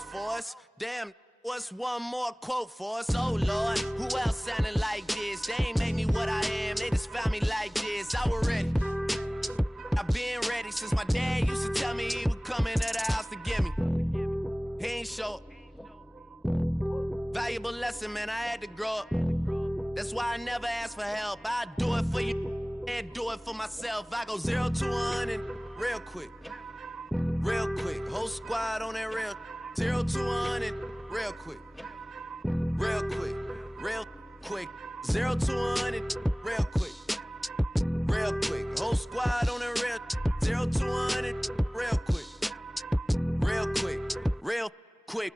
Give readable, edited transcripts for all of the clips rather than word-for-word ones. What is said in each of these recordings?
vote for us. Damn, what's one more quote for us? Oh Lord, who else sounding like this? They ain't made me what I am, they just found me like this. I was ready, I've been ready since my dad used to tell me he would come into the house to get me. He ain't show up. Valuable lesson, man, I had to grow up. That's why I never ask for help. I do it for you and do it for myself. I go 0 to 100 real quick. Real quick. Whole squad on that real. 0 to 100 real quick. Real quick. Real quick. 0 to 100 real quick. Real quick. Whole squad on that real. 0 to 100 real quick. Real quick. Real quick.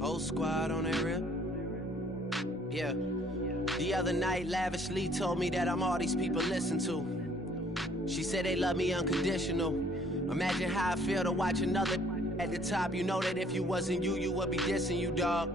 Whole squad on that real. Yeah. The other night, lavishly told me that I'm all these people listen to. She said they love me unconditional. Imagine how I feel to watch another at the top. You know that if you wasn't you, you would be dissing you, dog.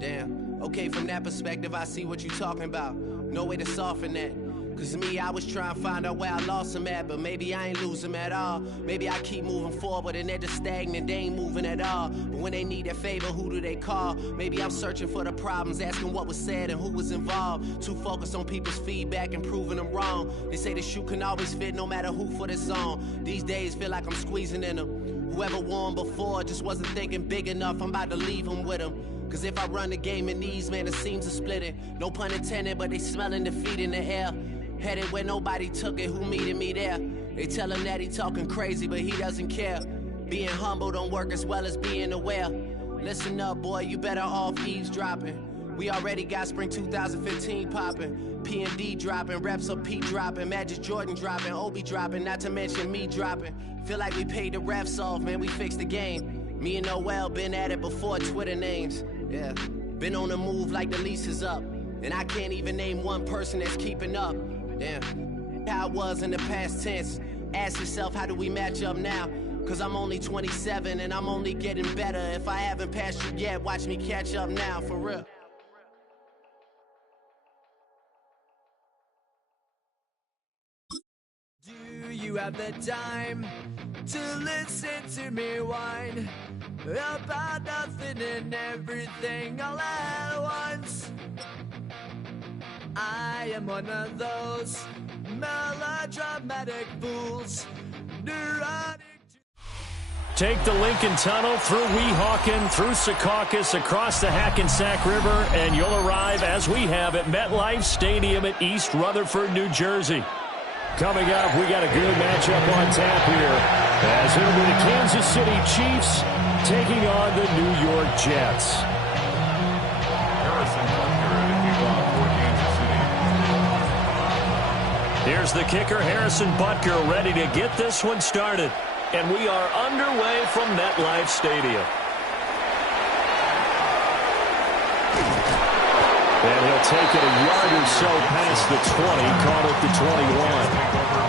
Damn. Okay, from that perspective, I see what you talking about. No way to soften that. Cause me, I was trying to find out where I lost them at, but maybe I ain't lose them at all. Maybe I keep moving forward and they're just stagnant, they ain't moving at all. But when they need a favor, who do they call? Maybe I'm searching for the problems, asking what was said and who was involved. Too focused on people's feedback and proving them wrong. They say the shoe can always fit no matter who for this song. These days feel like I'm squeezing in them. Whoever won before just wasn't thinking big enough, I'm about to leave them with them. Cause if I run the game in these, man, the seams are splitting. No pun intended, but they smelling defeat in the air. Headed where nobody took it, who meeted me there? They tell him that he talking crazy, but he doesn't care. Being humble don't work as well as being aware. Listen up, boy, you better off eavesdropping. We already got spring 2015 popping. P&D dropping, reps up P dropping, Magic Jordan dropping, Obi dropping, not to mention me dropping. Feel like we paid the refs off, man, we fixed the game. Me and Noel been at it before Twitter names. Yeah, been on the move like the lease is up. And I can't even name one person that's keeping up. Damn, how I was in the past tense. Ask yourself, how do we match up now? Cause I'm only 27 and I'm only getting better. If I haven't passed you yet, watch me catch up now, for real. Do you have the time to listen to me whine about nothing and everything all at once? I am one of those melodramatic fools, neurotic. Take the Lincoln Tunnel through Weehawken, through Secaucus, across the Hackensack River, and you'll arrive, as we have, at MetLife Stadium at East Rutherford, New Jersey. Coming up, we got a good matchup on tap here, as it'll be the Kansas City Chiefs taking on the New York Jets. Here's the kicker, Harrison Butker, ready to get this one started. And we are underway from MetLife Stadium. And he'll take it a yard or so past the 20, caught at the 21.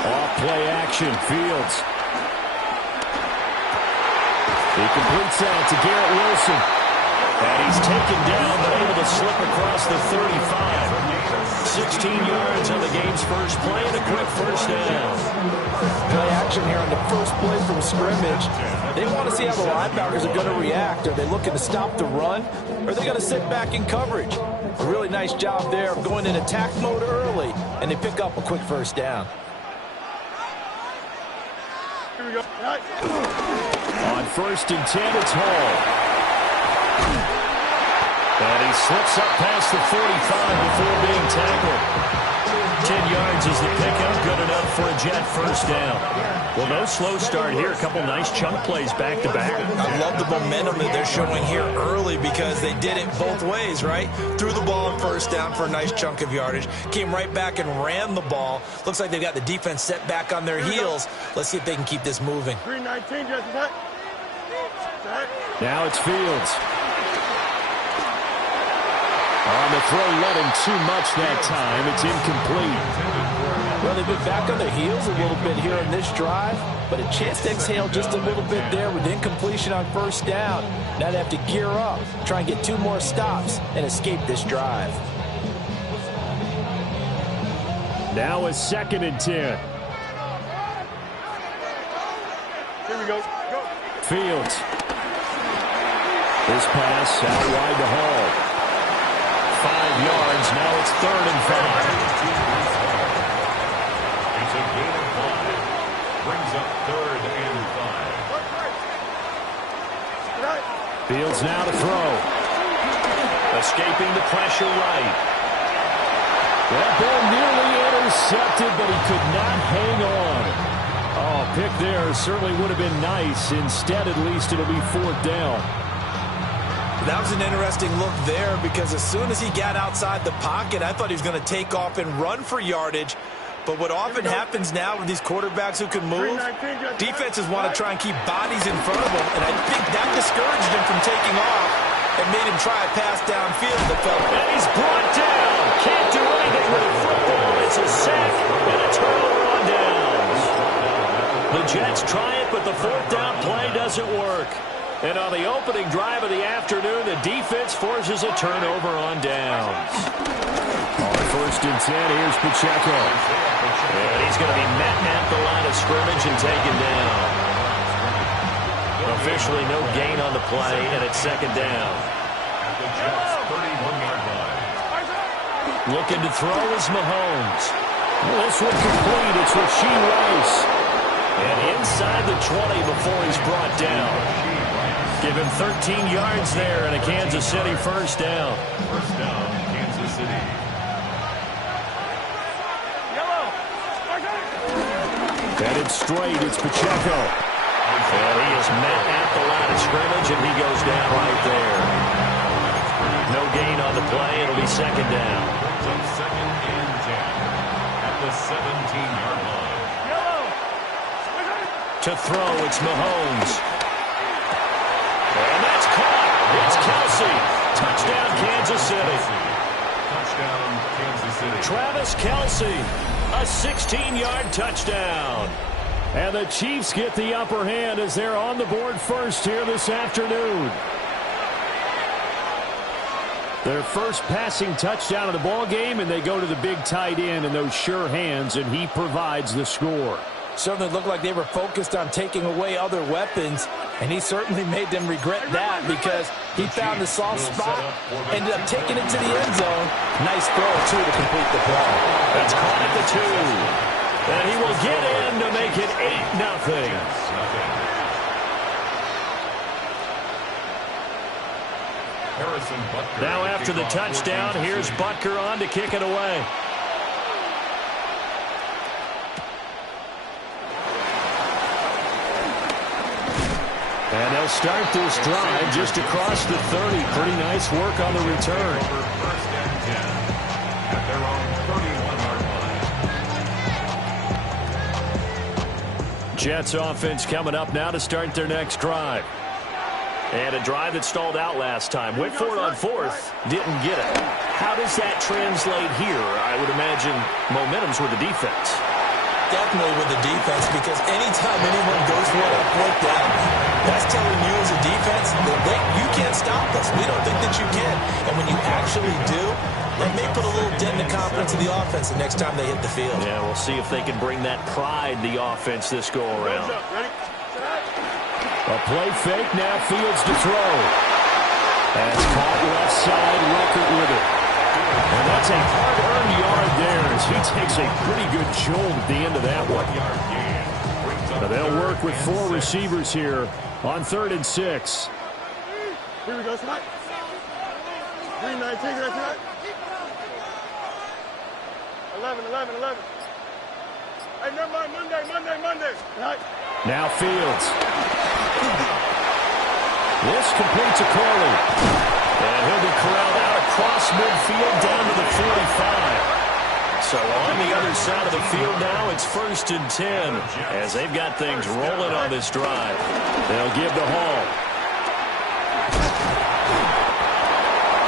Off play action, Fields. He completes that to Garrett Wilson. And he's taken down, but able to slip across the 35. 16 yards on the game's first play and a quick first down. Play action here on the first play from scrimmage. They want to see how the linebackers are going to react. Are they looking to stop the run? Or are they going to sit back in coverage? A really nice job there of going in attack mode early, and they pick up a quick first down. Here we go. On 1st and 10, it's Hall. And he slips up past the 45 before being tackled. 10 yards yards is the pickup. Good enough for a Jet first down. Well, no slow start here. A couple nice chunk plays back-to-back. I love the momentum that they're showing here early because they did it both ways, right? Threw the ball on first down for a nice chunk of yardage. Came right back and ran the ball. Looks like they've got the defense set back on their heels. Let's see if they can keep this moving. 319, Justin. Now it's Fields. On the throw, led him too much that time. It's incomplete. Well, they've been back on their heels a little bit here on this drive, but a chance to exhale just a little bit there with incompletion on first down. Now they have to gear up, try and get 2 more stops, and escape this drive. Now a 2nd and 10. Here we go. Go. Fields. This pass out wide to Hall. 5 yards. Now it's 3rd and 5. It's a gain of 5. Brings up 3rd and 5. Fields now to throw. Escaping the pressure right. That ball nearly intercepted, but he could not hang on. Oh, pick there certainly would have been nice. Instead, at least it'll be 4th down. That was an interesting look there because as soon as he got outside the pocket, I thought he was going to take off and run for yardage. But what often happens now with these quarterbacks who can move, defenses want to try and keep bodies in front of them, and I think that discouraged him from taking off and made him try a pass downfield that fell. And he's brought down. Can't do anything with a football. It's a sack and a turnover on downs. The Jets try it, but the 4th down play doesn't work. And on the opening drive of the afternoon, the defense forces a turnover on downs. On 1st and 10, here's Pacheco. And he's going to be met at the line of scrimmage and taken down. Officially no gain on the play, and it's 2nd down. Looking to throw is Mahomes. This one complete. It's Rasheed Rice. And inside the 20 before he's brought down. Give him 13 yards there and a Kansas City first down. First down, Kansas City. Headed straight, it's Pacheco. And he is met at the line of scrimmage, and he goes down right there. No gain on the play. It'll be 2nd down. Brings up 2nd and 10 at the 17-yard line. To throw, it's Mahomes. And that's caught. It's Kelsey. Touchdown, Kansas City. Touchdown, Kansas City. Travis Kelsey, a 16-yard touchdown. And the Chiefs get the upper hand as they're on the board first here this afternoon. Their first passing touchdown of the ball game, and they go to the big tight end in those sure hands, and he provides the score. Certainly looked like they were focused on taking away other weapons, and he certainly made them regret that because he found the soft spot, ended up taking it to the end zone. Nice throw, too, to complete the play. That's caught at the 2. And he will get in to make it 8-0. Now after the touchdown, here's Butker on to kick it away. And they'll start this drive just across the 30. Pretty nice work on the return. First and 10 at their own 31-yard line. Jets offense coming up now to start their next drive. And a drive that stalled out last time. Went for it on 4th, didn't get it. How does that translate here? I would imagine momentum's with the defense. Definitely with the defense, because anytime anyone goes for it up like that, that's telling you as a defense that you can't stop us. We don't think that you can. And when you actually do, that may put a little dent in the confidence of the offense the next time they hit the field. Yeah, we'll see if they can bring that pride the offense this go-around. A play fake, now Fields to throw. That's caught left side, Ruckert with it. And that's a hard-earned yard there as he takes a pretty good jolt at the end of that one. Now they'll work with 4 receivers here on 3rd and 6. Here we go, tonight. 319, right tonight. 11. Hey, never mind. Monday. Now Fields. This completes a Corley. And he'll be corralled out across midfield down to the 45. So on the other side of the field now, it's 1st and 10 as they've got things rolling on this drive. They'll give to Hall.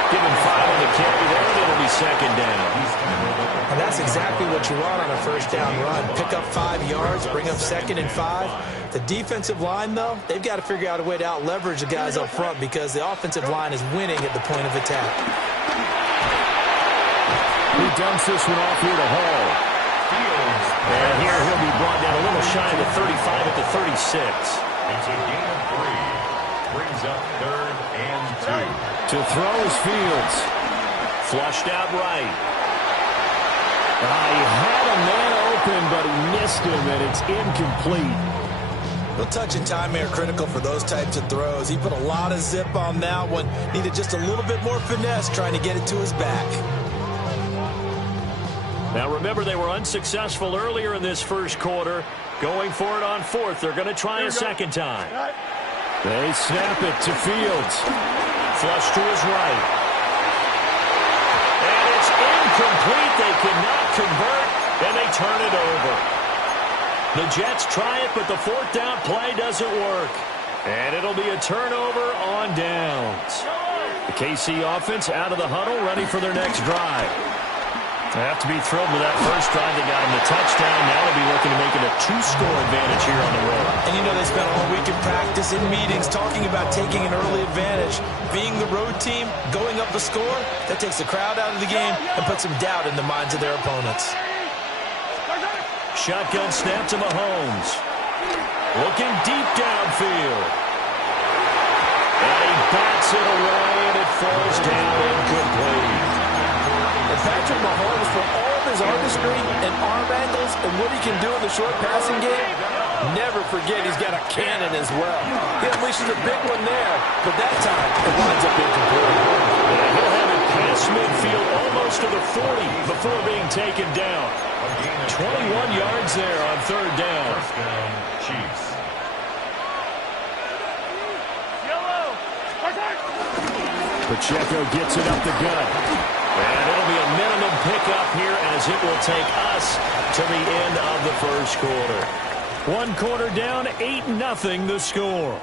Give him 5 on the carry there, and it'll be 2nd down. And that's exactly what you want on a 1st down run. Pick up 5 yards, bring up 2nd and 5. The defensive line, though, they've got to figure out a way to out-leverage the guys up front because the offensive line is winning at the point of attack. He dumps this one off here to Hall. And here he'll be brought down a little shy of the 35 at the 36. It's a gain of 3. Brings up 3rd and 2. To throw is Fields. Flushed out right. He had a man open, but he missed him, and it's incomplete. Well, touch and time are critical for those types of throws. He put a lot of zip on that one. Needed just a little bit more finesse trying to get it to his back. Now, remember, they were unsuccessful earlier in this first quarter. Going for it on 4th. They're going to try a second time. They snap it to Fields. Flush to his right. And it's incomplete. They cannot convert, and they turn it over. The Jets try it, but the 4th down play doesn't work. And it'll be a turnover on downs. The KC offense out of the huddle, ready for their next drive. They have to be thrilled with that first drive. They got them the touchdown. Now they'll be looking to make it a 2-score advantage here on the road. And you know they spent all week in practice, in meetings, talking about taking an early advantage. Being the road team, going up the score, that takes the crowd out of the game and puts some doubt in the minds of their opponents. Shotgun snap to Mahomes. Looking deep downfield. And he bats it away, and it falls down incomplete. And Patrick Mahomes, for all of his artistry and arm angles and what he can do in the short passing game, never forget he's got a cannon as well. He unleashes a big one there, but that time it winds up incomplete. And he'll have it past midfield almost to the 40 before being taken down. 21 yards there on 3rd down. First down, Chiefs. Pacheco gets it up the gut. And it'll be a minimum pickup here as it will take us to the end of the first quarter. 1 quarter down, 8-0 the score.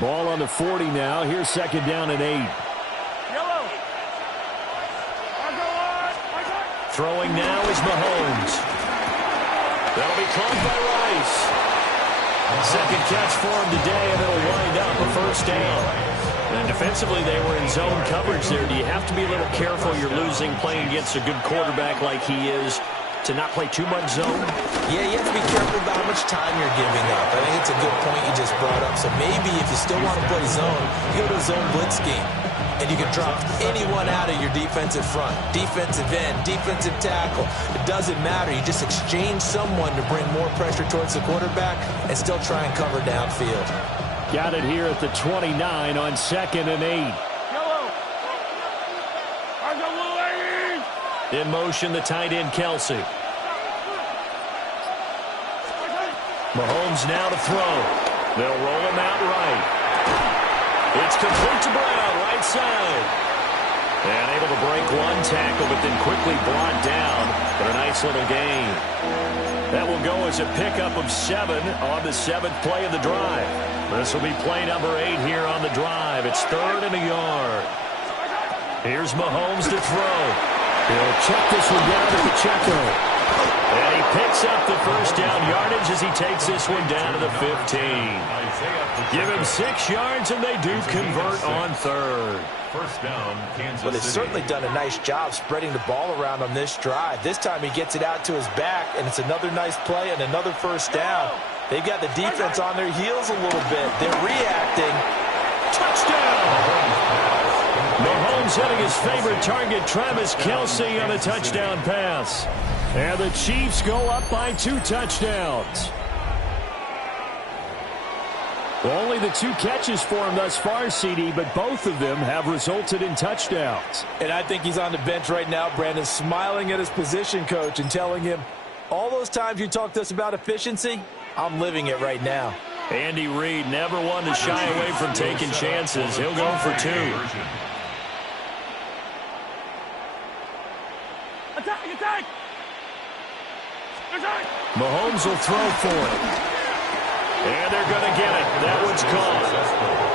Ball on the 40 now. Here's 2nd down and 8. Throwing now is Mahomes. That'll be caught by Rice. 2nd catch for him today, and it'll wind up a 1st down. And defensively, they were in zone coverage there. Do you have to be a little careful? You're losing playing against a good quarterback like he is to not play too much zone? Yeah, you have to be careful about how much time you're giving up. I think it's a good point you just brought up. So maybe if you still want to play zone, you go to a zone blitz scheme. And you can drop anyone out of your defensive front. Defensive end, defensive tackle. It doesn't matter. You just exchange someone to bring more pressure towards the quarterback and still try and cover downfield. Got it here at the 29 on 2nd and 8. In motion, the tight end, Kelsey. Mahomes now to throw. They'll roll him out right. It's complete to Brown, right side. And able to break 1 tackle, but then quickly brought down. But a nice little gain. That will go as a pickup of 7 on the 7th play of the drive. This will be play number 8 here on the drive. It's 3rd and a yard. Here's Mahomes to throw. He'll check this one down to Pacheco. And he picks up the 1st down yardage as he takes this one down to the 15. Give him 6 yards, and they do convert on 3rd. First down, Kansas City. Well, they've certainly done a nice job spreading the ball around on this drive. This time he gets it out to his back, and it's another nice play and another 1st down. They've got the defense on their heels a little bit. They're reacting. Touchdown! Mahomes hitting his favorite target, Travis Kelce, on a touchdown pass. And the Chiefs go up by 2 touchdowns. Well, only the 2 catches for him thus far, CD, but both of them have resulted in touchdowns. And I think he's on the bench right now, Brandon, smiling at his position coach and telling him, all those times you talked to us about efficiency, I'm living it right now. Andy Reid never one to shy away from taking chances. He'll go for 2. Attack! Mahomes will throw for it. And they're going to get it. That one's caught.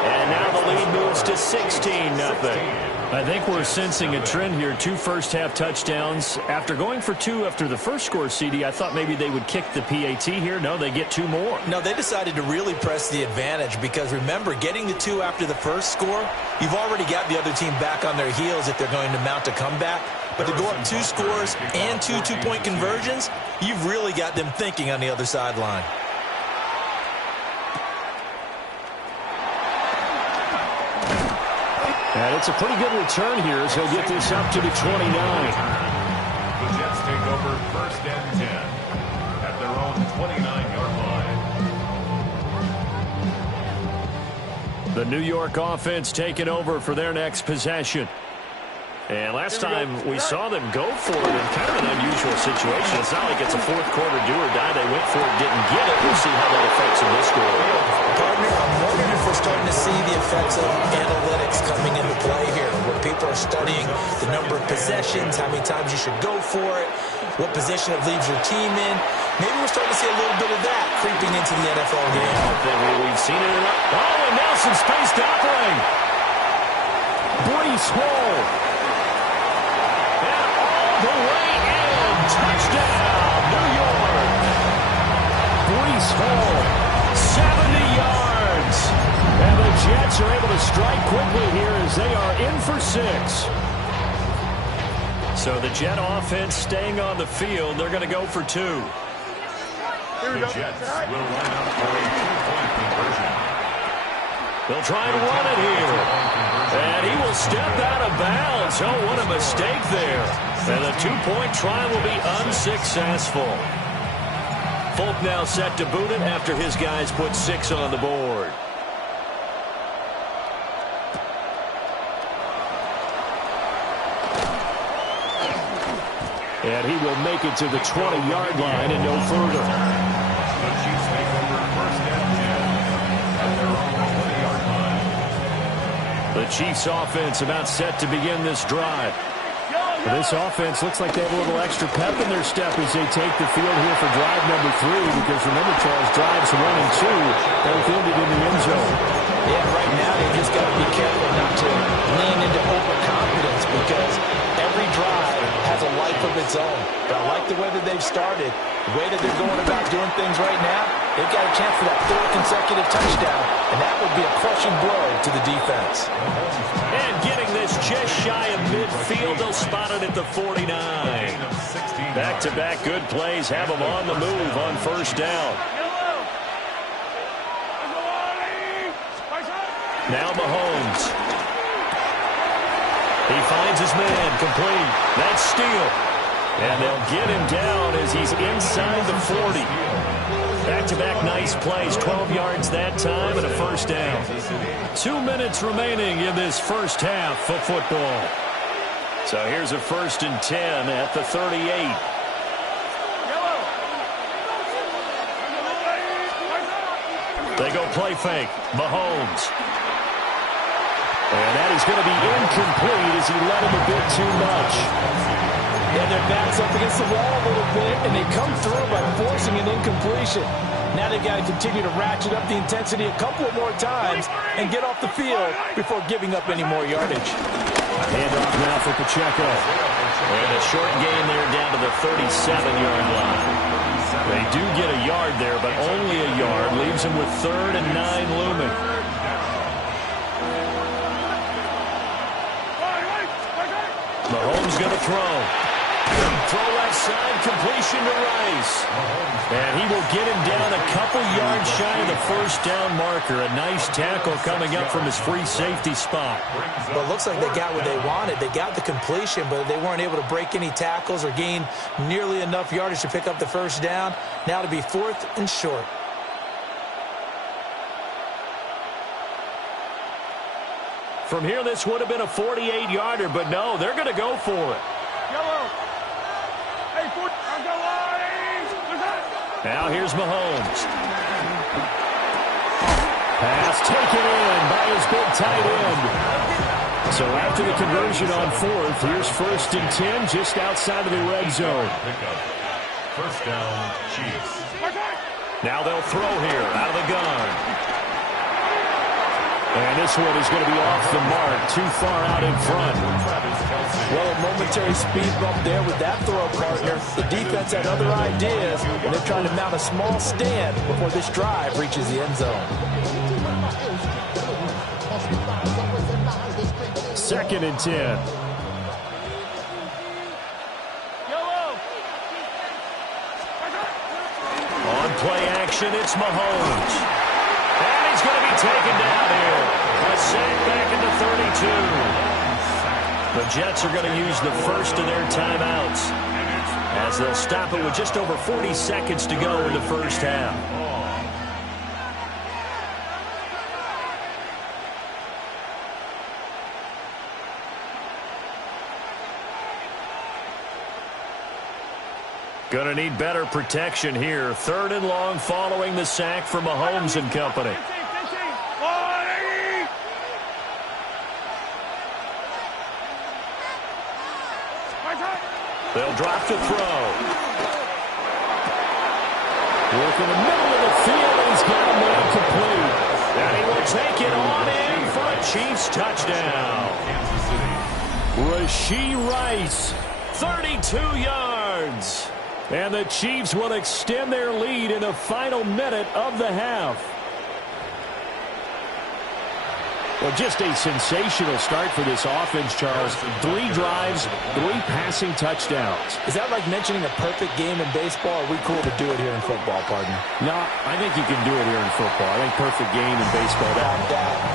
And now the lead moves to 16-0. I think we're sensing a trend here. 2 first-half touchdowns. After going for 2 after the first score, CD, I thought maybe they would kick the PAT here. No, they get 2 more. No, they decided to really press the advantage because, remember, getting the 2 after the first score, you've already got the other team back on their heels if they're going to mount a comeback. But to go up 2 scores and 2 two-point conversions, you've really got them thinking on the other sideline. And it's a pretty good return here as he'll get this up to the 29. The Jets take over 1st and 10 at their own 29-yard line. The New York offense taking over for their next possession. And last time we saw them go for it in kind of an unusual situation. It's not like it's a fourth quarter do or die. They went for it, didn't get it. We'll see how that affects them this quarter. Partner, I'm wondering if we're starting to see the effects of analytics coming into play here, where people are studying the number of possessions, how many times you should go for it, what position it leaves your team in. Maybe we're starting to see a little bit of that creeping into the NFL game. We've seen it enough. Oh, and now some space to operate. Breece Hall. The way in. Touchdown, New York. Breece Hall, 70 yards. And the Jets are able to strike quickly here as they are in for 6. So the Jet offense staying on the field. They're going to go for 2. The Jets will line up for a 2-point conversion. They'll try and run it here. And he will step out of bounds. Oh, what a mistake there. And the 2-point try will be unsuccessful. Folk now set to boot it after his guys put 6 on the board. And he will make it to the 20-yard line and no further. The Chiefs take over 1st and 10 at their own 20-yard line. The Chiefs offense about set to begin this drive. This offense looks like they have a little extra pep in their step as they take the field here for drive number 3, because remember, Charles, drives 1 and 2 both ended in the end zone. Yeah, right now they just got to be careful not to lean into overconfidence, because every drive has a life of its own. But I like the way that they've started, the way that they're going about doing things right now. They've got a chance for that 4th consecutive touchdown, and that would be a crushing blow to the defense. And getting this just shy of midfield, they'll spot it at the 49. Back-to-back good plays have them on the move on 1st down. Now Mahomes. He finds his man, complete. That's steal. And they'll get him down as he's inside the 40. Back-to-back nice plays, 12 yards that time and a 1st down. 2 minutes remaining in this first half of football. So here's a 1st and 10 at the 38. They go play fake. Mahomes. And that is going to be incomplete as he led him a bit too much. Yeah, their back's up against the wall a little bit, and they come through by forcing an incompletion. Now they've got to continue to ratchet up the intensity a couple of more times and get off the field before giving up any more yardage. Handoff now for Pacheco. And a short gain there down to the 37-yard line. They do get a yard there, but only a yard. Leaves them with 3rd and 9 looming. Mahomes going to throw. Throw left side, completion to Rice. And he will get him down a couple yards shy of the 1st down marker. A nice tackle coming up from his free safety spot. Well, it looks like they got what they wanted. They got the completion, but they weren't able to break any tackles or gain nearly enough yardage to pick up the 1st down. Now to be 4th and short. From here, this would have been a 48-yarder, but no, they're going to go for it. Now here's Mahomes. Pass taken in by his big tight end. So after the conversion on fourth, here's 1st and 10 just outside of the red zone. First down, Chiefs. Now they'll throw here out of the gun. And this one is going to be off the mark, too far out in front. Well, a momentary speed bump there with that throw, partner. The defense had other ideas, and they're trying to mount a small stand before this drive reaches the end zone. 2nd and 10. On play action, it's Mahomes. And he's going to be taken down here. A sack back into 32. The Jets are going to use the first of their timeouts as they'll stop it with just over 40 seconds to go in the first half. Going to need better protection here. 3rd and long following the sack for Mahomes and company. They'll drop to throw. Work in the middle of the field, and he's got him incomplete. And he will take it on in for a Chiefs touchdown. Rashee Rice, 32 yards. And the Chiefs will extend their lead in the final minute of the half. Well, just a sensational start for this offense, Charles. 3 drives, 3 passing touchdowns. Is that like mentioning a perfect game in baseball? Or are we cool to do it here in football, partner? No, I think you can do it here in football. I think perfect game in baseball.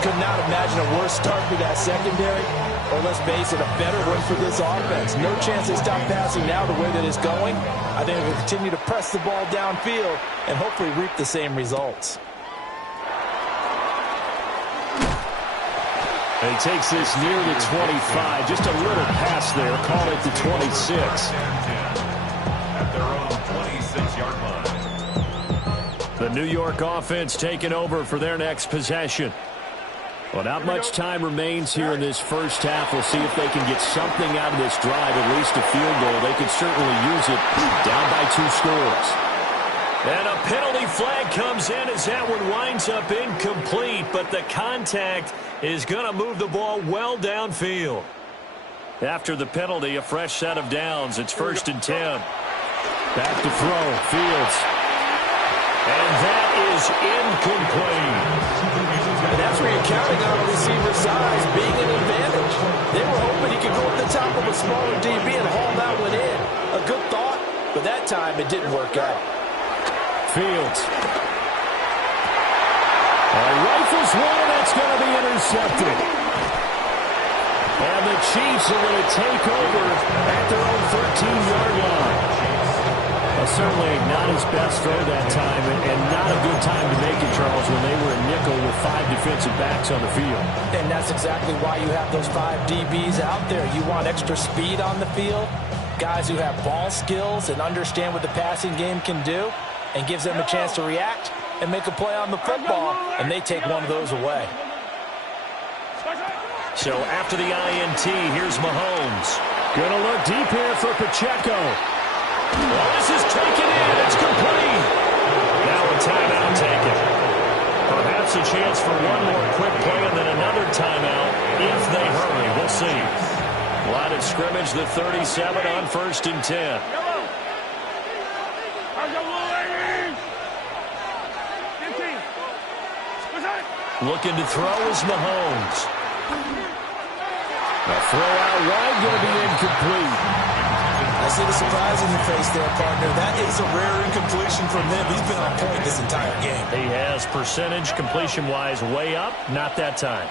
Could not imagine a worse start for that secondary. Or let's face it, a better one for this offense. No chance they stop passing now the way that it's going. I think we'll continue to press the ball downfield and hopefully reap the same results. He takes this near the 25. Just a little pass there. Call it the 26. At their own 26-yard line. The New York offense taking over for their next possession. Well, not much time remains here in this first half. We'll see if they can get something out of this drive, at least a field goal. They could certainly use it down by 2 scores. And a penalty flag comes in as that one winds up incomplete, but the contact is going to move the ball well downfield. After the penalty, a fresh set of downs. It's 1st and 10. Back to throw, Fields. And that is incomplete. And that's where you're counting on a receiver's size being an advantage. They were hoping he could go at the top of a smaller DB and haul that one in. A good thought, but that time it didn't work out. Fields. Rifles one, and that's going to be intercepted. And the Chiefs are going to take over at their own 13-yard line. Well, certainly not his best throw that time, and not a good time to make it, Charles, when they were in nickel with 5 defensive backs on the field. And that's exactly why you have those 5 DBs out there. You want extra speed on the field, guys who have ball skills and understand what the passing game can do, and gives them a chance to react and make a play on the football, and they take one of those away. So after the INT, here's Mahomes. Going to look deep here for Pacheco. Well, this is taken in. It's complete. Now a timeout taken. Perhaps a chance for one more quick play and then another timeout if they hurry. We'll see. Line of scrimmage, the 37 on 1st and 10. Looking to throw is Mahomes. A throw out wide, going to be incomplete. I see the surprise in your face there, partner. That is a rare incompletion from him. He's been on point this entire game. He has percentage completion-wise way up. Not that time.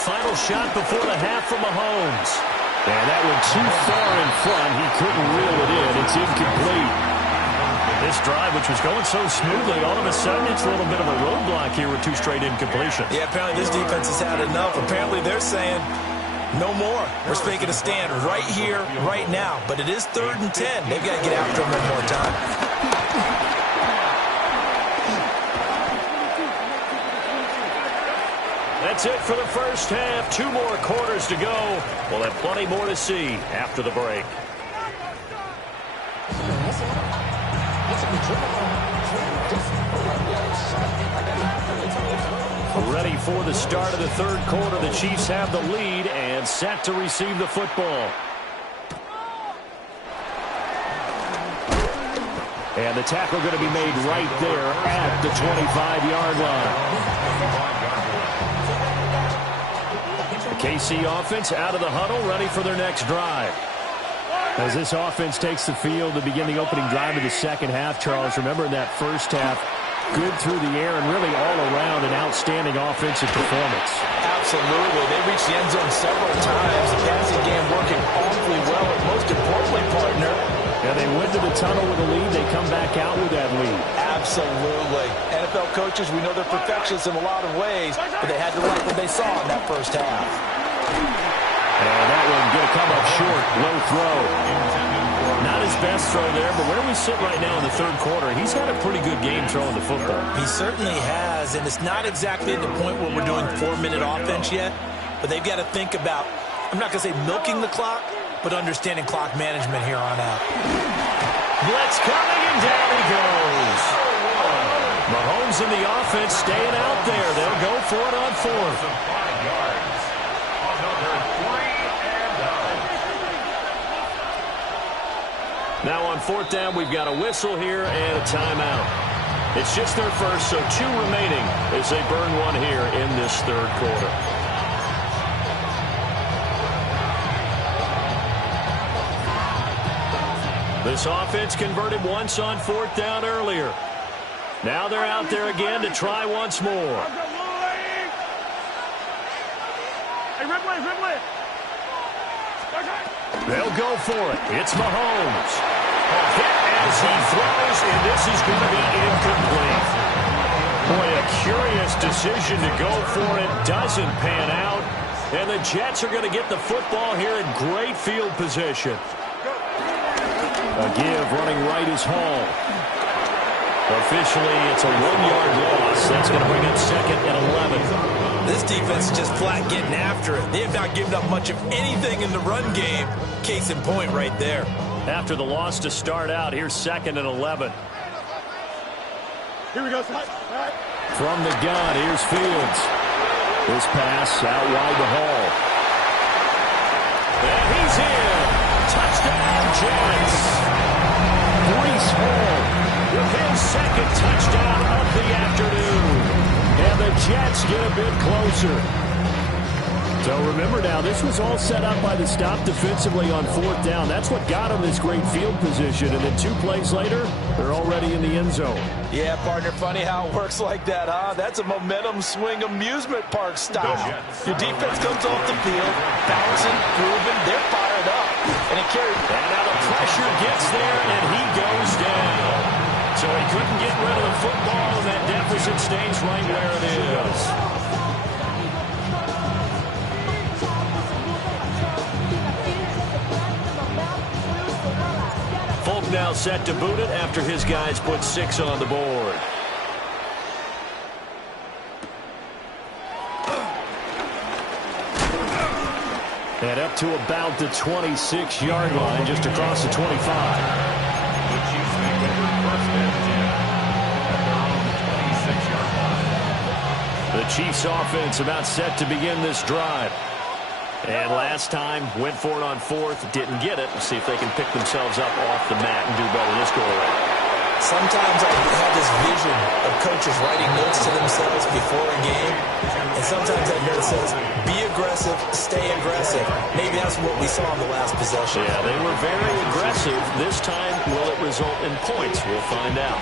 Final shot before the half from Mahomes. And that went too far in front. He couldn't reel it in. It's incomplete. This drive, which was going so smoothly, all of a sudden it's a little bit of a roadblock here with 2 straight incompletions. Yeah, apparently this defense has had enough. Apparently they're saying no more. We're making a stand right here, right now. But it is 3rd and 10. They've got to get after them one more time. That's it for the first half. 2 more quarters to go. We'll have plenty more to see after the break. Ready for the start of the 3rd quarter. The Chiefs have the lead and set to receive the football. And the tackle going to be made right there at the 25-yard line. The KC offense out of the huddle, ready for their next drive. As this offense takes the field to begin the opening drive of the second half, Charles, remember in that first half, good through the air and really all around an outstanding offensive performance. Absolutely. They reached the end zone several times. The passing game working awfully well, and most importantly, partner, yeah, they went to the tunnel with a lead. They come back out with that lead. Absolutely. NFL coaches, we know they're perfectionists in a lot of ways, but they had to like what they saw in that first half. And that one going to come up short. Low throw. Not his best throw there, but where we sit right now in the 3rd quarter, he's had a pretty good game throwing the football. He certainly has, and it's not exactly at the point where we're doing 4-minute offense yet, but they've got to think about, I'm not going to say milking the clock, but understanding clock management here on out. Blitz coming, and down he goes. Mahomes and the offense staying out there. They'll go for it on 4th. Now on 4th down, we've got a whistle here and a timeout. It's just their first, so 2 remaining as they burn one here in this 3rd quarter. This offense converted once on 4th down earlier. Now they're out there again to try once more. They'll go for it. It's Mahomes. Hit as he throws, and this is going to be incomplete. Boy, a curious decision to go for it. Doesn't pan out. And the Jets are going to get the football here in great field position. A give running right is Hall. Officially, it's a 1-yard loss. That's going to bring up 2nd and 11. This defense is just flat getting after it. They have not given up much of anything in the run game. Case in point right there. After the loss to start out, here's 2nd and 11. Here we go. From the gun, here's Fields. This pass out wide to Hall. And he's in. Touchdown, Jets. Breece Hall with his 2nd touchdown of the afternoon. And the Jets get a bit closer. So remember now, this was all set up by the stop defensively on 4th down. That's what got them this great field position. And then 2 plays later, they're already in the end zone. Yeah, partner, funny how it works like that, huh? That's a momentum swing amusement park style. Your defense comes off the field, bouncing, grooving, they're fired up. And it carries. And now the pressure gets there, and he goes down. So he couldn't get rid of the football, and that deficit stays right where it is. Folk now set to boot it after his guys put 6 on the board. And up to about the 26-yard line, just across the 25. The Chiefs make over 1st and 10 at their own 26-yard line. The Chiefs offense about set to begin this drive. And last time, went for it on 4th, didn't get it. We'll see if they can pick themselves up off the mat and do better this go-around. Sometimes I have this vision of coaches writing notes to themselves before a game, and sometimes that note says, be aggressive, stay aggressive. Maybe that's what we saw in the last possession. Yeah, they were very aggressive. This time, will it result in points? We'll find out.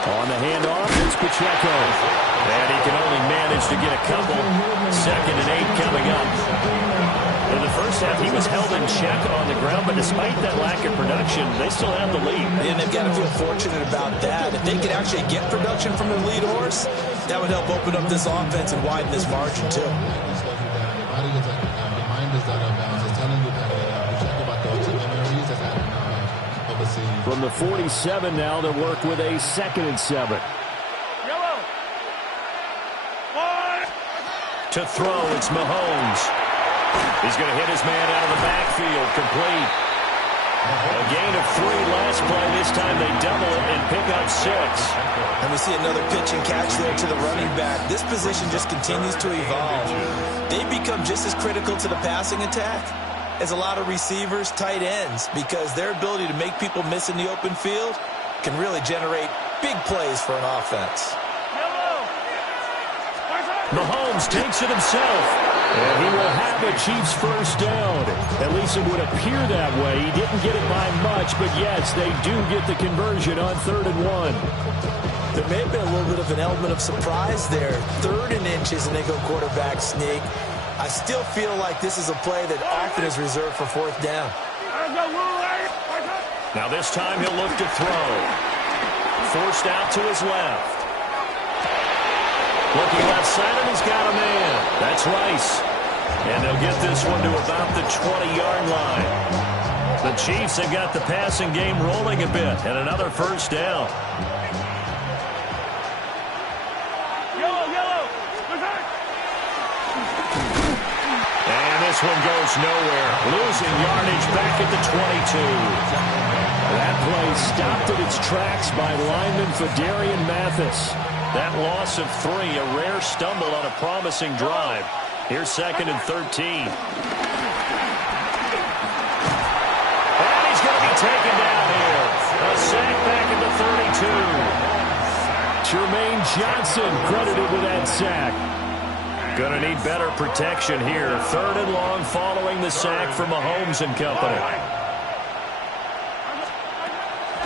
On the handoff, it's Pacheco. And he can only manage to get a couple. 2nd and 8 coming up. In the first half, he was held in check on the ground, but despite that lack of production, they still have the lead. And they've got to feel fortunate about that. If they could actually get production from their lead horse, that would help open up this offense and widen this margin, too. From the 47 now, they'll work with a 2nd and 7. To throw, it's Mahomes. He's going to hit his man out of the backfield, complete. A gain of 3 last play. This time they double it and pick up 6. And we see another pitch and catch there to the running back. This position just continues to evolve. They become just as critical to the passing attack as a lot of receivers, tight ends, because their ability to make people miss in the open field can really generate big plays for an offense. Mahomes takes it himself, and he will have a Chiefs first down. At least it would appear that way. He didn't get it by much, but yes, they do get the conversion on 3rd and 1. There may have been a little bit of an element of surprise there. 3rd and inches, and they go quarterback sneak. I still feel like this is a play that often is reserved for 4th down. Now this time he'll look to throw. Forced out to his left. Looking left side, and he's got a man. That's Rice. And they'll get this one to about the 20-yard line. The Chiefs have got the passing game rolling a bit, and another first down. And this one goes nowhere. Losing yardage back at the 22. That play stopped at its tracks by lineman Fadarian Mathis. That loss of 3, a rare stumble on a promising drive. Here's 2nd and 13. And he's going to be taken down here. A sack back at the 32. Jermaine Johnson credited with that sack. Going to need better protection here. 3rd and long following the sack from Mahomes and company.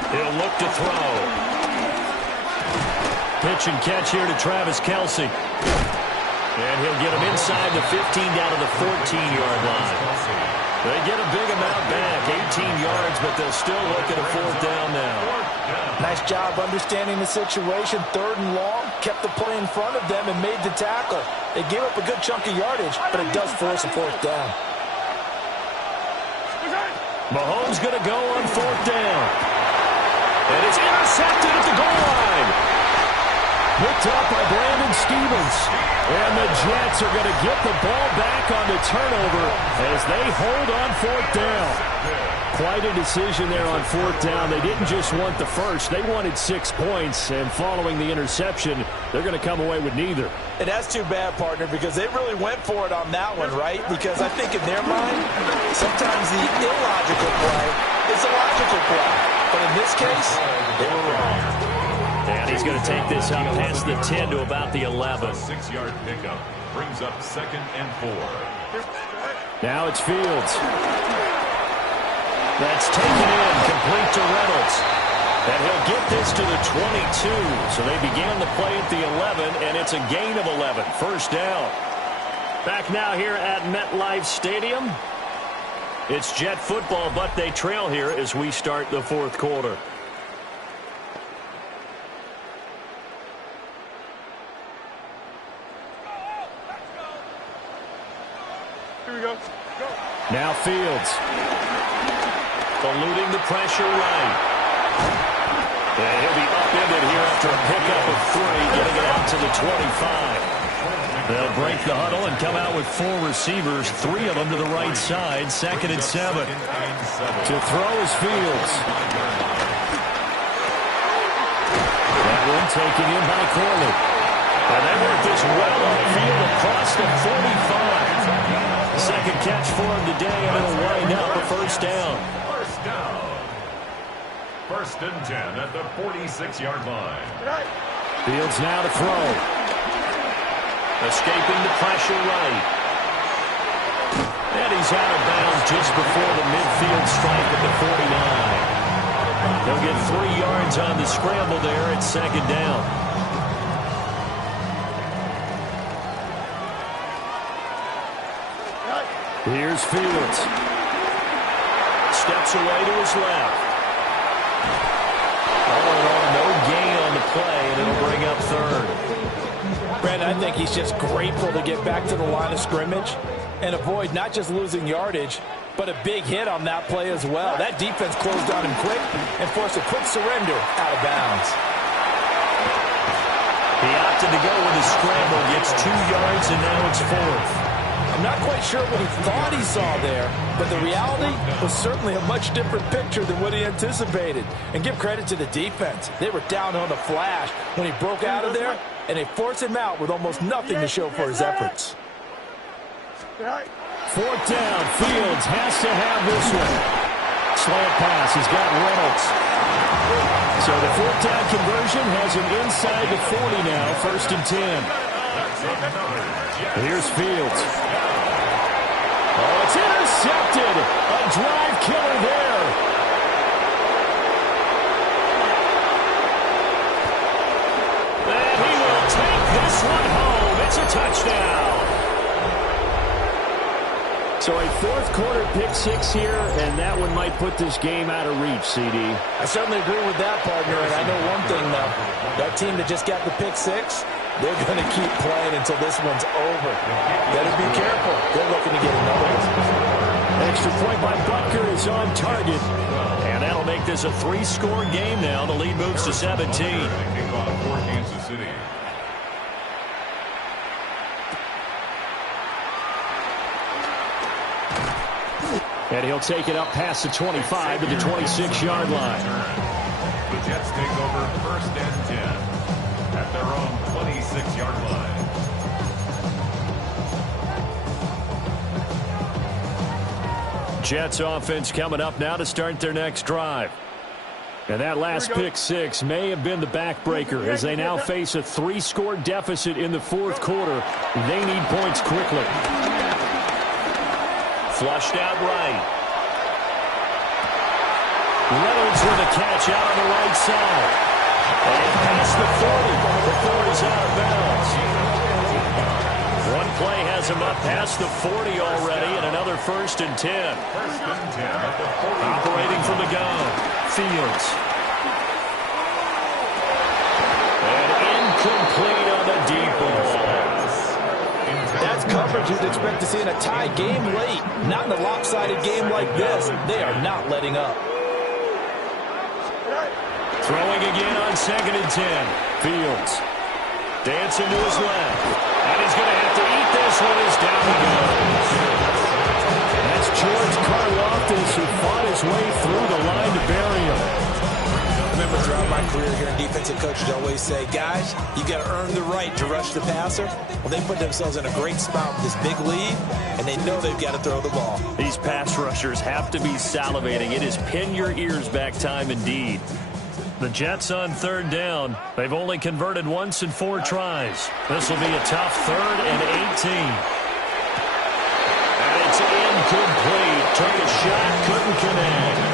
He'll look to throw. Pitch and catch here to Travis Kelce. And he'll get him inside the 15 down to the 14-yard line. They get a big amount back, 18 yards, but they'll still look at a 4th down now. Nice job understanding the situation. 3rd and long, kept the play in front of them and made the tackle. They gave up a good chunk of yardage, but it does force a 4th down. Mahomes going to go on 4th down. And it's intercepted at the goal line. Picked up by Brandon Stevens. And the Jets are going to get the ball back on the turnover as they hold on 4th down. Quite a decision there on 4th down. They didn't just want the first. They wanted 6 points. And following the interception, they're going to come away with neither. And that's too bad, partner, because they really went for it on that one, right? Because I think in their mind, sometimes the illogical play is a logical play. But in this case, they were wrong. And he's going to take this up past the 10 to about the 11. 6-yard pickup brings up 2nd and 4. Now it's Fields. That's taken in, complete to Reynolds. And he'll get this to the 22. So they began the play at the 11, and it's a gain of 11. First down. Back now here at MetLife Stadium. It's Jet football, but they trail here as we start the 4th quarter. Now Fields. Eluding the pressure right. And he'll be upended here after a pickup of 3, getting it out to the 25. They'll break the huddle and come out with 4 receivers, 3 of them to the right side. 2nd and 7. To throw is Fields. That one taken in by Corley. And they work this well upfield across the 45. Second catch for him today, and it'll wind up a first down. First down. 1st and 10 at the 46-yard line. Fields now to throw. Escaping the pressure right. And he's out of bounds just before the midfield stripe at the 49. They'll get 3 yards on the scramble there at 2nd down. Here's Fields. Steps away to his left. All in all, no gain on the play, and it'll bring up third. Brandon, I think he's just grateful to get back to the line of scrimmage and avoid not just losing yardage, but a big hit on that play as well. That defense closed on him quick and forced a quick surrender out of bounds. He opted to go with a scramble, gets 2 yards, and now it's 4th. I'm not quite sure what he thought he saw there, but the reality was certainly a much different picture than what he anticipated. And give credit to the defense. They were down on the flash when he broke out of there, and they forced him out with almost nothing to show for his efforts. 4th down, Fields has to have this one. Slant pass, he's got Reynolds. So the 4th down conversion has him inside the 40 now, 1st and 10. Here's Fields. Oh, it's intercepted. A drive killer there. And he will take this one home. It's a touchdown. So a 4th quarter pick-6 here, and that one might put this game out of reach, CD. I certainly agree with that, partner, and I know one thing, though. That team that just got the pick-6, they're going to keep playing until this one's over. Better be careful. They're looking to get another one. Extra point by Butker is on target. And that'll make this a 3-score game now. The lead moves to 17. Kickoff for Kansas City. And he'll take it up past the 25 to the 26-yard line. The Jets take over 1st and 10 at their own 26-yard line. Jets offense coming up now to start their next drive. And that last pick-6 may have been the backbreaker as they now face a 3-score deficit in the 4th quarter. They need points quickly. Flushed out right. Reynolds with a catch out on the right side. And past the 40. The 40's out of bounds. One play has him up past the 40 already, and another 1st and 10. Operating from the gun. Fields. And incomplete on the deep ball. That's coverage you'd expect to see in a tie game late. Not in a lopsided game like this. They are not letting up. Throwing again on 2nd and 10. Fields. Dancing to his left. And he's going to have to eat this one as down he goes. That's George Karlaftis who fought his way through the line to bury him. I remember throughout my career here in defensive coaches always say, guys, you got to earn the right to rush the passer. Well, they put themselves in a great spot with this big lead, and they know they've got to throw the ball. These pass rushers have to be salivating. It is pin your ears back time indeed. The Jets on 3rd down. They've only converted once in 4 tries. This will be a tough 3rd and 18. And it's incomplete. Took a shot, couldn't connect.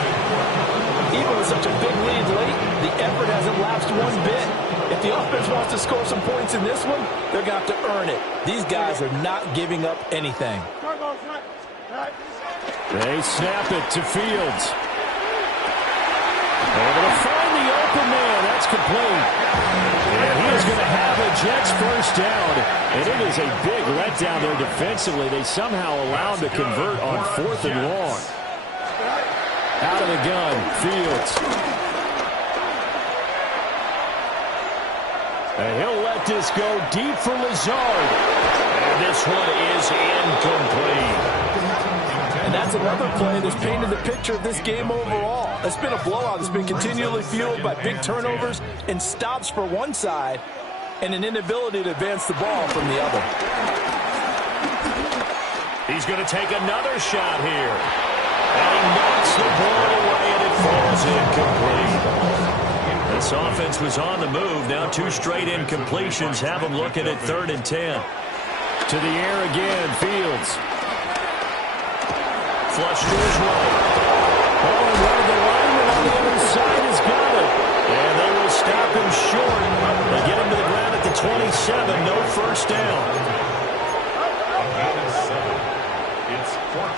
Even with such a big lead late, the effort hasn't lapsed one bit. If the offense wants to score some points in this one, they're going to have to earn it. These guys are not giving up anything. They snap it to Fields. Able to find the open man. That's complete. And he is going to have a Jets 1st down. And it is a big letdown there defensively. They somehow allowed him to convert on 4th and long. Out of the gun, Fields. And he'll let this go deep for Lazard. And this one is incomplete. And that's another play that's painted the picture of this game overall. It's been a blowout. It's been continually fueled by big turnovers and stops for one side and an inability to advance the ball from the other. He's going to take another shot here. And he knocks the ball away, and it falls incomplete. This offense was on the move. Now 2 straight incompletions have them looking at 3rd and 10. To the air again, Fields. Flush to his right. Oh, and one of the linemen on the other side has got it. And they will stop him short. They get him to the ground at the 27. No 1st down. It's 4th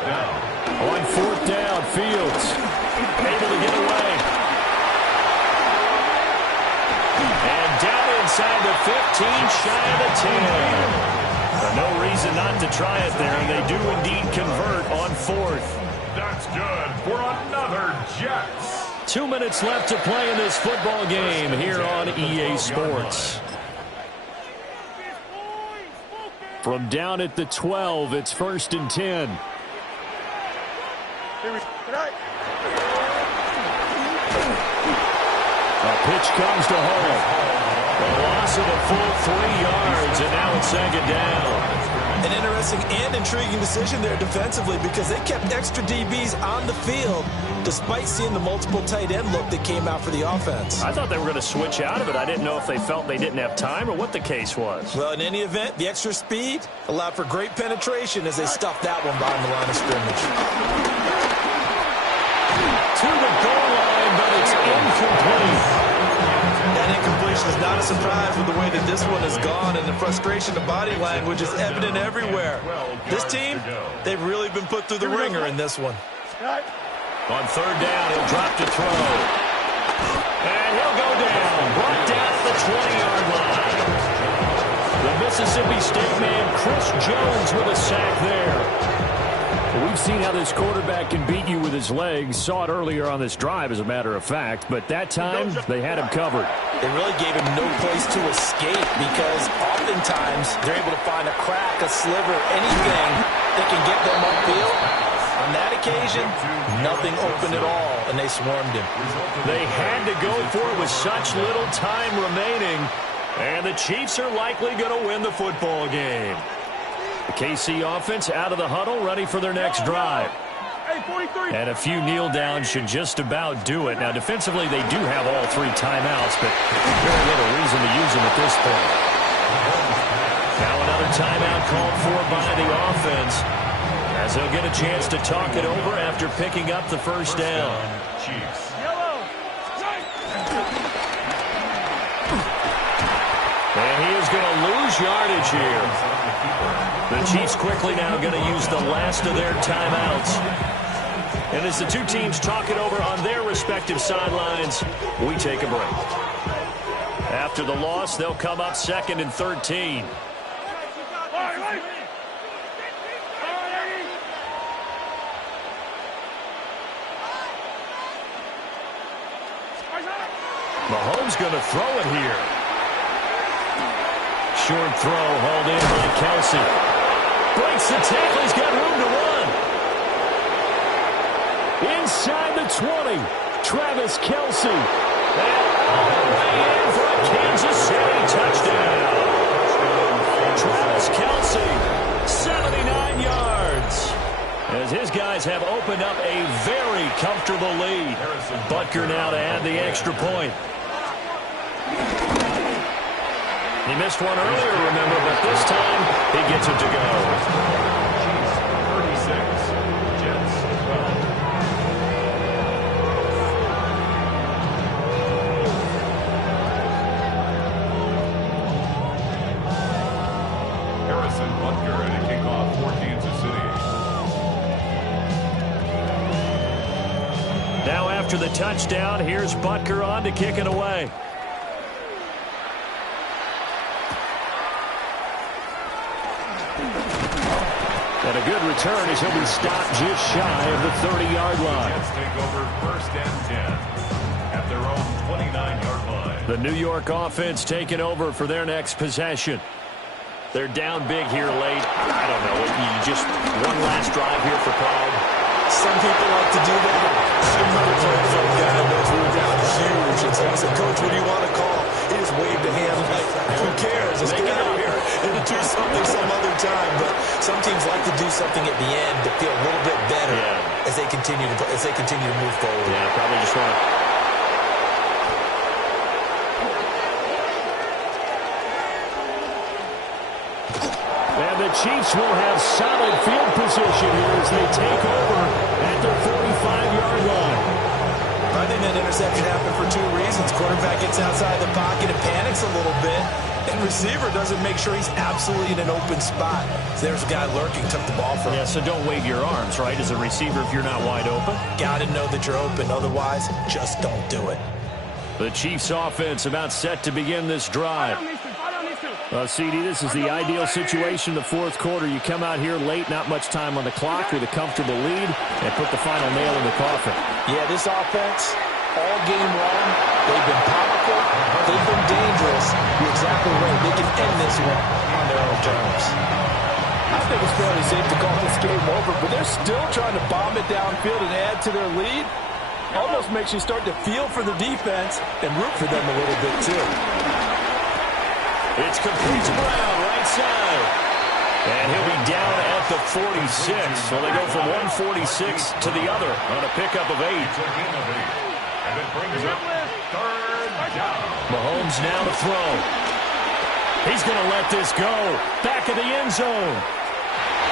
inside the 15, shy of the 10. No reason not to try it there, and they do indeed convert on 4th. That's good for another Jets. 2 minutes left to play in this football game here on EA Sports. From down at the 12, it's 1st and 10. A pitch comes to Hall. A loss of a full 3 yards, and now it's 2nd down. An interesting and intriguing decision there defensively because they kept extra DBs on the field despite seeing the multiple tight end look that came out for the offense. I thought they were going to switch out of it. I didn't know if they felt they didn't have time or what the case was. Well, in any event, the extra speed allowed for great penetration as they stuffed that one behind the line of scrimmage. To the goal line, but it's incomplete. That incompletion is not a surprise with the way that this one has gone, and the frustration of body language is evident everywhere. This team, they've really been put through the ringer in this one. On 3rd down, he'll drop to throw. And he'll go down. Brought down at the 20-yard line. The Mississippi State man, Chris Jones, with a sack there. We've seen how this quarterback can beat you with his legs. Saw it earlier on this drive, as a matter of fact. But that time, they had him covered. They really gave him no place to escape because oftentimes they're able to find a crack, a sliver, anything that can get them upfield. On that occasion, nothing open at all, and they swarmed him. They had to go for it with such little time remaining. And the Chiefs are likely going to win the football game. The KC offense out of the huddle, ready for their next drive. And a few kneel downs should just about do it. Now, defensively, they do have all 3 timeouts, but very little reason to use them at this point. Now another timeout called for by the offense, as they'll get a chance to talk it over after picking up the 1st down. Chiefs. And he is going to lose yardage here. The Chiefs quickly now going to use the last of their timeouts. And as the two teams talk it over on their respective sidelines, we take a break. After the loss, they'll come up 2nd and 13. Mahomes going to throw it here. Short throw hauled in by Kelsey. Breaks the tackle. He's got room to run. Inside the 20. Travis Kelsey. And all the way in for a Kansas City touchdown. Travis Kelsey, 79 yards. As his guys have opened up a very comfortable lead. Butker now to add the extra point. He missed one earlier, remember, but this time he gets it to go. 36, Jets 12. Harrison Butker at a kickoff for Kansas City. Now after the touchdown, here's Butker on to kick it away. And a good return as he'll be stopped just shy of the 30-yard line. Jets take over 1st and 10 at their own 29-yard line. The New York offense taking over for their next possession. They're down big here late. I don't know. Just one last drive here for pride. Some people like to do that. I remember playing for a guy that we were down huge. And so I said, Coach, what do you want to call? He just waved a hand like, who cares? Let's get out of here and do something some other time. But some teams like to do something at the end to feel a little bit better as they continue to move forward. Yeah, probably just want to. And the Chiefs will have solid field position here as they take over at their 45-yard line. I think that interception happened for 2 reasons. Quarterback gets outside the pocket and panics a little bit, and receiver doesn't make sure he's absolutely in an open spot. So there's a guy lurking, took the ball from him. Yeah, so don't wave your arms, right, as a receiver if you're not wide open. Got to know that you're open. Otherwise, just don't do it. The Chiefs offense about set to begin this drive. Well, CD, this is the ideal situation in the fourth quarter. You come out here late, not much time on the clock, with a comfortable lead, and put the final nail in the coffin. Yeah, this offense, all game long, they've been powerful, they've been dangerous. You're exactly right. They can end this one on their own terms. I think it's fairly safe to call this game over, but they're still trying to bomb it downfield and add to their lead. Almost makes you start to feel for the defense and root for them a little bit, too. It's complete to Brown, right side. And he'll be down at the 46. So they go from 146 to the other on a pickup of 8. And it brings up third down. Mahomes now to throw. He's going to let this go. Back of the end zone.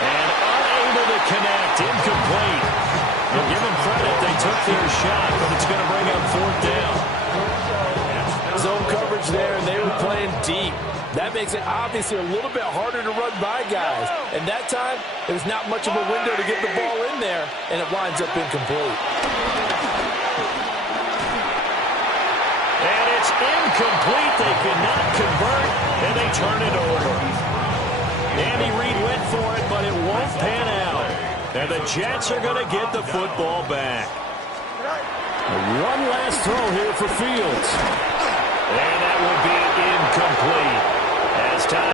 And unable to connect. Incomplete. We'll give them credit. They took their shot, but it's going to bring up fourth down. Zone coverage there, and they were playing deep. That makes it obviously a little bit harder to run by guys. And that time, it was not much of a window to get the ball in there, and it winds up incomplete. And it's incomplete. They cannot convert, and they turn it over. Andy Reid went for it, but it won't pan out. And the Jets are going to get the football back. One last throw here for Fields. And that will be incomplete.